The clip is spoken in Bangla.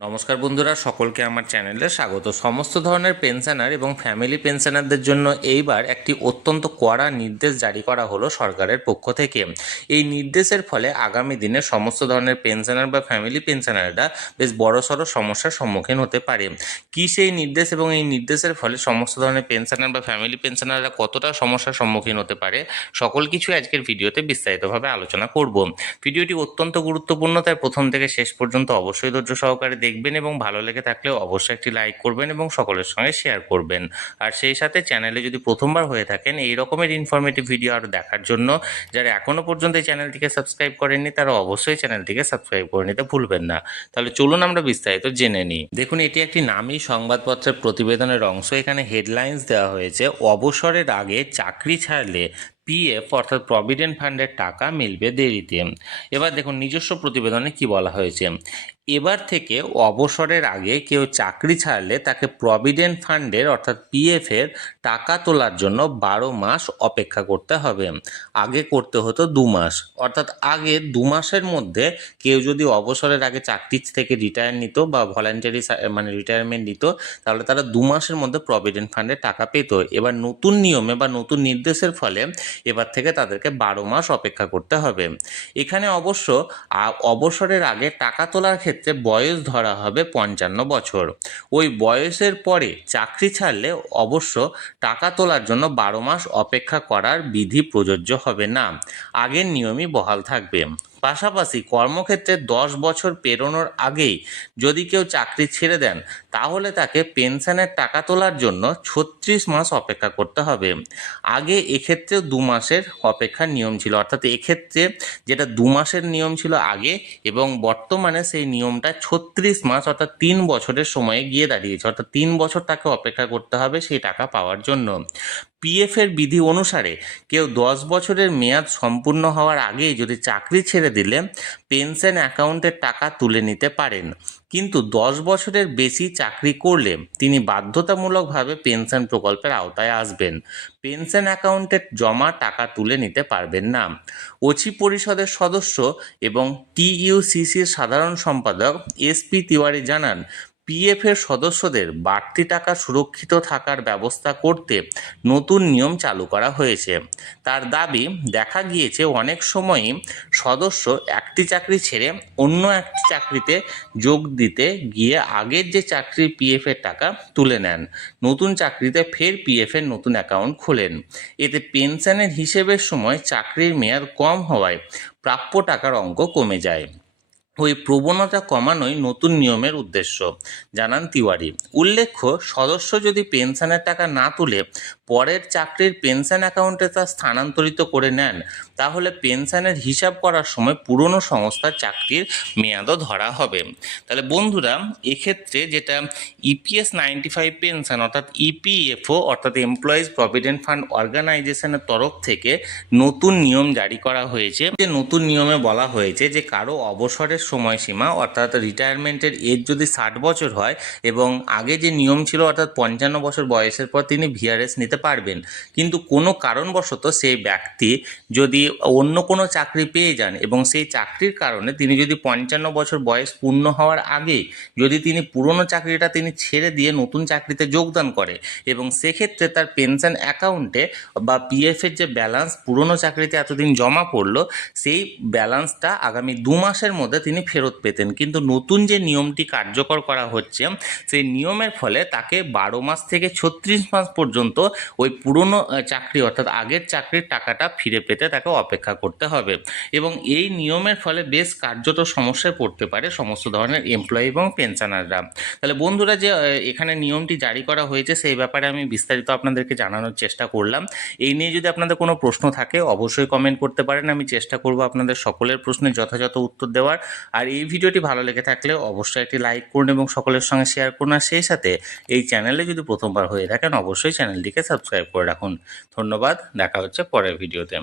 নমস্কার বন্ধুরা, সকলকে আমার চ্যানেলে স্বাগত। সমস্ত ধরনের পেনশনার এবং ফ্যামিলি পেনশনারদের জন্য এইবার একটি অত্যন্ত কড়া নির্দেশ জারি করা হলো সরকারের পক্ষ থেকে। এই নির্দেশের ফলে আগামী দিনে সমস্ত ধরনের পেনশনার বা ফ্যামিলি পেনশনাররা বেশ বড়সড় সমস্যার সম্মুখীন হতে পারে। কী সেই নির্দেশ এবং এই নির্দেশের ফলে সমস্ত ধরনের পেনশনার বা ফ্যামিলি পেনশনাররা কতটা সমস্যার সম্মুখীন হতে পারে, সকল কিছুই আজকের ভিডিওতে বিস্তারিতভাবে আলোচনা করব। ভিডিওটি অত্যন্ত গুরুত্বপূর্ণ, তাই প্রথম থেকে শেষ পর্যন্ত অবশ্যই ধৈর্য সহকারে দেখবেন এবং ভালো লেগে থাকলে অবশ্যই একটি লাইক করবেন এবং সকলের সঙ্গে শেয়ার করবেন। আর সেই সাথে চ্যানেলে যদি প্রথমবার হয়ে থাকেন এই রকমের ইনফরমেটিভ ভিডিও আরও দেখার জন্য যারা এখনও পর্যন্ত এই চ্যানেলটিকে সাবস্ক্রাইব করেননি তারা অবশ্যই চ্যানেলটিকে সাবস্ক্রাইব করে নিতে ভুলবেন না। তাহলে চলুন আমরা বিস্তারিত জেনে নিই। দেখুন, এটি একটি নামী সংবাদপত্রের প্রতিবেদনের অংশ। এখানে হেডলাইন্স দেওয়া হয়েছে, অবসরের আগে চাকরি ছাড়লে পিএফ অর্থাৎ প্রভিডেন্ট ফান্ডের টাকা মিলবে দেরিতে। এবার দেখুন নিজস্ব প্রতিবেদনে কি বলা হয়েছে। এবার থেকে অবসরের আগে কেউ চাকরি ছাড়লে তাকে প্রভিডেন্ট ফান্ডের অর্থাৎ পিএফের টাকা তোলার জন্য 12 মাস অপেক্ষা করতে হবে। আগে করতে হতো 2 মাস, অর্থাৎ আগে 2 মাসের মধ্যে কেউ যদি অবসরের আগে চাকরি থেকে রিটায়ার নিত বা ভলান্টারি রিটায়ারমেন্ট নিত, তাহলে তারা 2 মাসের মধ্যে প্রভিডেন্ট ফান্ডের টাকা পেত। এবার নতুন নিয়মে বা নতুন নির্দেশের ফলে এবার থেকে তাদেরকে 12 মাস অপেক্ষা করতে হবে। এখানে অবশ্য অবসরের আগে টাকা তোলার ক্ষেত্রে বয়স ধরা হবে 55 বছর। ওই বয়সের পরে চাকরি ছাড়লে অবশ্য টাকা তোলার জন্য 12 মাস অপেক্ষা করার বিধি প্রযোজ্য হবে না, আগের নিয়মই বহাল থাকবে। পাশাপাশি কর্মক্ষেত্রে 10 বছর পেরোনোর আগেই যদি কেউ চাকরি ছেড়ে দেন তাহলে তাকে পেনশনের টাকা তোলার জন্য 36 মাস অপেক্ষা করতে হবে। আগে এক্ষেত্রে 2 মাসের অপেক্ষার নিয়ম ছিল, অর্থাৎ এক্ষেত্রে যেটা 2 মাসের নিয়ম ছিল আগে, এবং বর্তমানে সেই নিয়মটা 36 মাস অর্থাৎ 3 বছরের সময়ে গিয়ে দাঁড়িয়েছে। অর্থাৎ 3 বছর তাকে অপেক্ষা করতে হবে সেই টাকা পাওয়ার জন্য। পিএফের বিধি অনুসারে কেউ 10 বছরের মেয়াদ সম্পূর্ণ হওয়ার আগেই যদি চাকরি ছেড়ে দিলে পেনশন অ্যাকাউন্টের টাকা তুলে নিতে পারেন, কিন্তু 10 বছরের বেশি চাকরি করলে তিনি বাধ্যতামূলকভাবে পেনশন প্রকল্পের আওতায় আসবেন। পেনশন অ্যাকাউন্টে জমা টাকা তুলে নিতে পারবেন না। ওসি পরিষদের সদস্য এবং টিইউসিসির সাধারণ সম্পাদক এসপি তিওয়ারি জানান, পিএফের সদস্যদের বাড়তি টাকা সুরক্ষিত থাকার ব্যবস্থা করতে নতুন নিয়ম চালু করা হয়েছে। তার দাবি, দেখা গিয়েছে অনেক সময়ই সদস্য একটি চাকরি ছেড়ে অন্য একটি চাকরিতে যোগ দিতে গিয়ে আগের যে চাকরির পিএফের টাকা তুলে নেন, নতুন চাকরিতে ফের পিএফের নতুন অ্যাকাউন্ট খোলেন। এতে পেনশনের হিসেবের সময় চাকরির মেয়াদ কম হওয়ায় প্রাপ্য টাকার অঙ্ক কমে যায়। ওই প্রবণতা কমানোই নতুন নিয়মের উদ্দেশ্য, জানান তিওয়ারি। উল্লেখ্য, সদস্য যদি পেনশনের টাকা না তুলে পরের চাকরির পেনশন অ্যাকাউন্টে তা স্থানান্তরিত করে নেন, তাহলে পেনশনের হিসাব করার সময় পুরনো সংস্থার চাকরির মেয়াদও ধরা হবে। তাহলে বন্ধুরা, এক্ষেত্রে যেটা ইপিএস 95 পেনশন অর্থাৎ ইপিএফও অর্থাৎ এমপ্লয়িজ প্রভিডেন্ট ফান্ড অর্গানাইজেশনের তরফ থেকে নতুন নিয়ম জারি করা হয়েছে। যে নতুন নিয়মে বলা হয়েছে যে কারো অবসরের সময়সীমা অর্থাৎ রিটায়ারমেন্টের এজ যদি 60 বছর হয় এবং আগে যে নিয়ম ছিল অর্থাৎ 55 বছর বয়সের পর তিনি ভিআরএস নিতে পারবেন, কিন্তু কোনো কারণবশত সেই ব্যক্তি যদি অন্য কোনো চাকরি পেয়ে যান এবং সেই চাকরির কারণে তিনি যদি 55 বছর বয়স পূর্ণ হওয়ার আগে যদি তিনি পুরনো চাকরিটা তিনি ছেড়ে দিয়ে নতুন চাকরিতে যোগদান করে এবং সেক্ষেত্রে তার পেনশন অ্যাকাউন্টে বা পিএফের যে ব্যালেন্স পুরনো চাকরিতে এতদিন জমা পড়লো সেই ব্যালেন্সটা আগামী 2 মাসের মধ্যে তিনি ফেরত পেতেন, কিন্তু নতুন যে নিয়মটি কার্যকর করা হচ্ছে সেই নিয়মের ফলে তাকে 12 মাস থেকে 36 মাস পর্যন্ত ওই পুরনো চাকরি অর্থাৎ আগের চাকরির টাকাটা ফিরে পেতে তাকে অপেক্ষা করতে হবে। এবং এই নিয়মের ফলে বেশ কার্যত সমস্যায় পড়তে পারে সমস্ত ধরনের এমপ্লয়ি এবং পেনশনাররা। তাহলে বন্ধুরা, যে এখানে নিয়মটি জারি করা হয়েছে সেই ব্যাপারে আমি বিস্তারিত আপনাদেরকে জানানোর চেষ্টা করলাম। এই নিয়ে যদি আপনাদের কোনো প্রশ্ন থাকে অবশ্যই কমেন্ট করতে পারেন, আমি চেষ্টা করব আপনাদের সকলের প্রশ্নের যথাযথ উত্তর দেওয়ার। আর এই ভিডিওটি ভালো লেগে থাকলে অবশ্যই একটি লাইক করুন এবং সকলের সঙ্গে শেয়ার করুন। আর সেই সাথে এই চ্যানেলে যদি প্রথমবার হয়ে থাকেন অবশ্যই চ্যানেলটিকে সাবস্ক্রাইব করে রাখুন। ধন্যবাদ, দেখা হচ্ছে পরের ভিডিওতে।